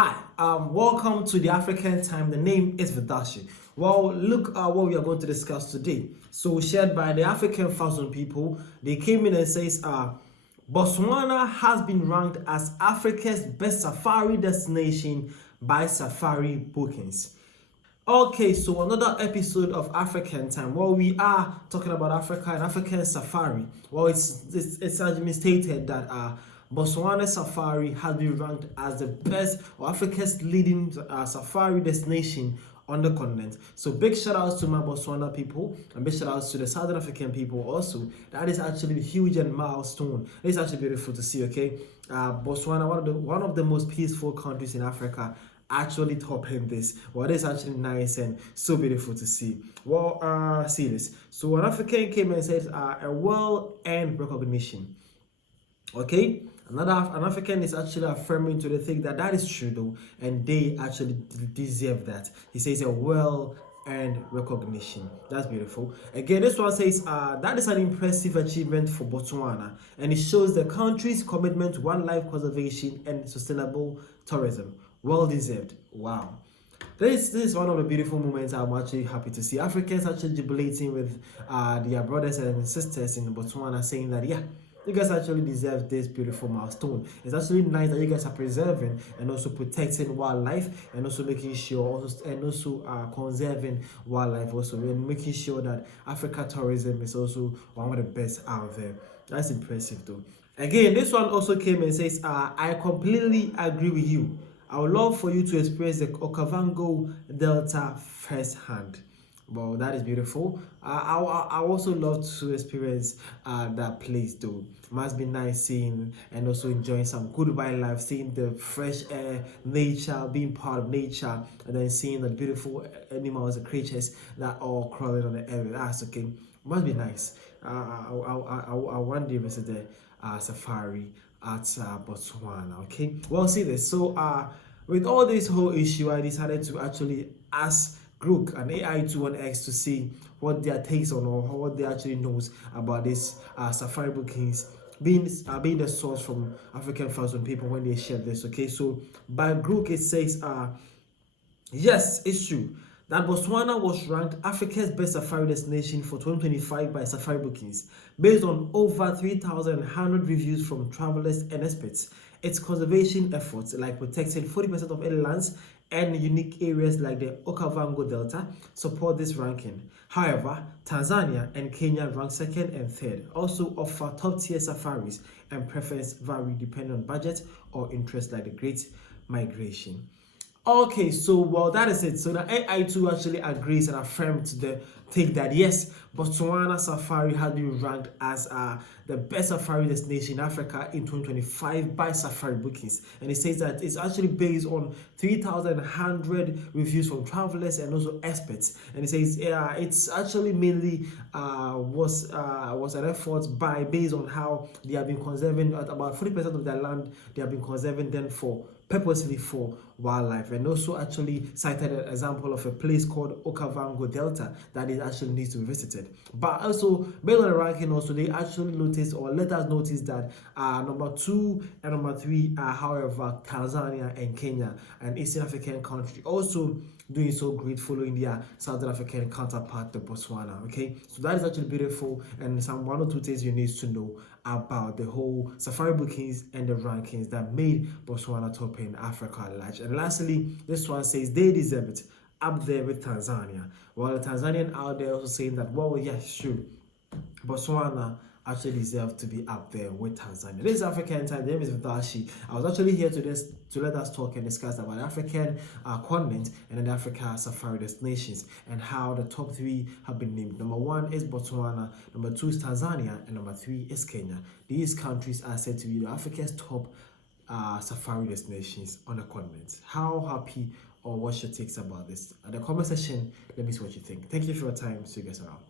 Hi, welcome to the African Time. The name is Vidashi. Well, look at what we are going to discuss today. So, shared by the African Thousand People, they came in and says, Botswana has been ranked as Africa's best safari destination by Safari Bookings. Okay, so another episode of African Time. Well, we are talking about Africa and African safari. Well, it's been stated that Botswana safari has been ranked as the best or Africa's leading safari destination on the continent. So big shout outs to my Botswana people and big shout outs to the Southern African people also. That is actually huge and milestone. It's actually beautiful to see. Okay, Botswana, one of the most peaceful countries in Africa, actually topping this. Well, it's actually nice and so beautiful to see. Well, see this. So an African came and said a well-earned recognition. Okay, an African is actually affirming to the thing that is true though, and they actually deserve that. He says a well-earned recognition. That's beautiful. Again, this one says that is an impressive achievement for Botswana, and it shows the country's commitment to wildlife conservation and sustainable tourism. Well deserved. Wow. This is one of the beautiful moments I'm actually happy to see. Africans actually jubilating with their brothers and sisters in Botswana, saying that, yeah, you guys actually deserve this beautiful milestone. It's actually nice that you guys are preserving and also protecting wildlife and also making sure conserving wildlife also, and making sure that Africa tourism is also one of the best out there. That's impressive though. Again, this one also came and says, I completely agree with you. I would love for you to experience the Okavango Delta firsthand. Well, that is beautiful. I also love to experience that place though. Must be nice seeing and also enjoying some good wildlife, seeing the fresh air, nature, being part of nature, and then seeing the beautiful animals and creatures that are all crawling on the area. That's okay. Must be nice. I one day visit the safari at Botswana. Okay, well, see this. So with all this whole issue, I decided to actually ask Grook and AI21X to see what their takes on or what they actually knows about this safari bookings being the source from African Thousand People when they share this. Okay, so by Grook it says yes, it's true that Botswana was ranked Africa's best safari destination for 2025 by Safari Bookings, based on over 3,100 reviews from travelers and experts. Its conservation efforts, like protecting 40% of lands and unique areas like the Okavango Delta, support this ranking. However, Tanzania and Kenya rank second and third, also offer top-tier safaris, and preference vary depending on budget or interest, like the Great Migration. Okay, so well, that is it. So the AI2 actually agrees and affirms to the take that yes, Botswana safari has been ranked as the best safari destination in Africa in 2025 by Safari Bookings, and it says that it's actually based on 3,100 reviews from travelers and also experts, and it says it's actually mainly was an effort based on how they have been conserving at about 40% of their land. They have been conserving them purposely for wildlife, and also actually cited an example of a place called Okavango Delta that it actually needs to be visited. But also based on the ranking, also they actually noticed or let us notice that number 2 and number 3 are however Tanzania and Kenya, an Eastern African country, also doing so great following their Southern African counterpart, the Botswana. Okay, so that is actually beautiful, and some 1 or 2 things you need to know about the whole safari bookings and the rankings that made Botswana top in Africa at large. And lastly, this one says they deserve it, up there with Tanzania. While the Tanzanian out there also saying that, well, yeah, sure, Botswana actually deserve to be up there with Tanzania. This is African Time. The name is Vidashi. I was actually here to let us talk and discuss about African continent and the Africa safari destinations and how the top 3 have been named. Number 1 is Botswana, number 2 is Tanzania, and number 3 is Kenya. These countries are said to be Africa's top safari destinations on the continent. How happy or what's your takes about this? At the comment section, let me see what you think. Thank you for your time. See you guys around.